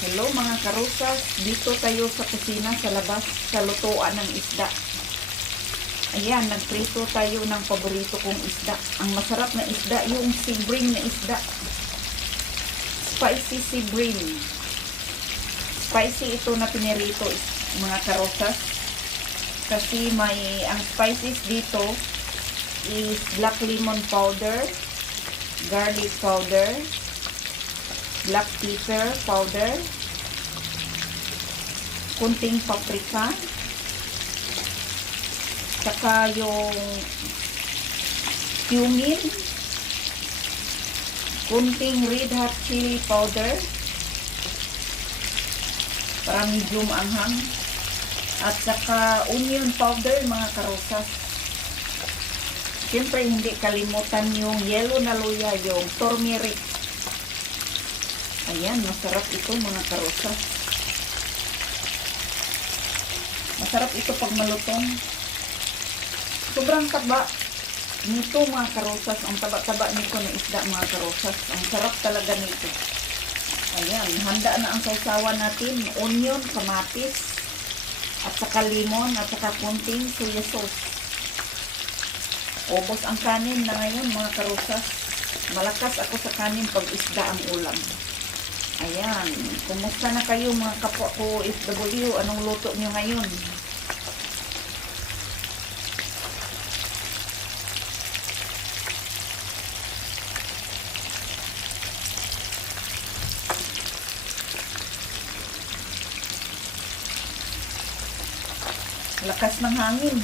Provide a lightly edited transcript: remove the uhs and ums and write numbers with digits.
Hello mga karusas, dito tayo sa kusina sa labas sa lutuan ng isda. Ayan, nagprito tayo ng paborito kong isda. Ang masarap na isda, yung sibring na isda. Spicy sibring. Spicy ito na pinirito mga karusas. Kasi ang spices dito is black lemon powder, garlic powder, black pepper powder, kunting paprika, saka yung cumin, kunting red hot chili powder para medium anghang, at saka onion powder mga karusas. Siyempre hindi kalimutan yung yellow na luya, yung turmeric. Ayan, masarap ito mga karusas. Masarap ito pag malutong. Sobrang taba nito mga karusas. Ang taba-taba nito na isda mga karusas. Ang sarap talaga nito. Ayan, handa na ang sausawan natin. Onion, kamatis, at saka limon, at saka kunting soya sauce. Ubos ang kanin na ngayon mga karusas. Malakas ako sa kanin pag isda ang ulam. Ayan, kumusta na kayo mga kapwa ko FW? Anong luto nyo ngayon? Lakas ng hangin.